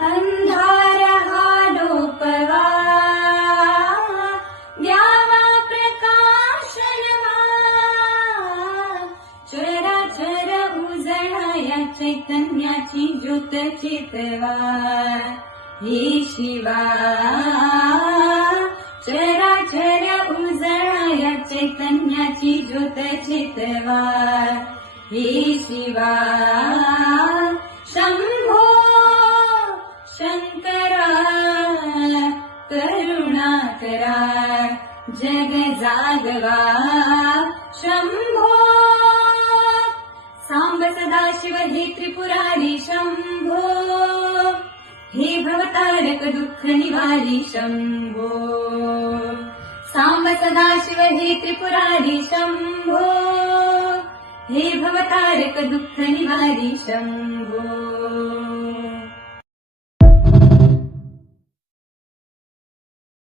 अन्धारहालोपवा द्यावा प्रकाशनवा चराचर उजळाया चैतन्याची ज्योत चितवा। हे शिवा चराचर उजळाया चैतन्याची ज्योत चितवा हे शिवा जग जागवा। शम्भो साम्ब सदाशिव हे त्रिपुरारी शम्भो हे भवतारक दुःख निवारी शम्भो साम्ब सदाशिव हे त्रिपुरारी शम्भो हे भवतारक दुःख निवारी शम्भो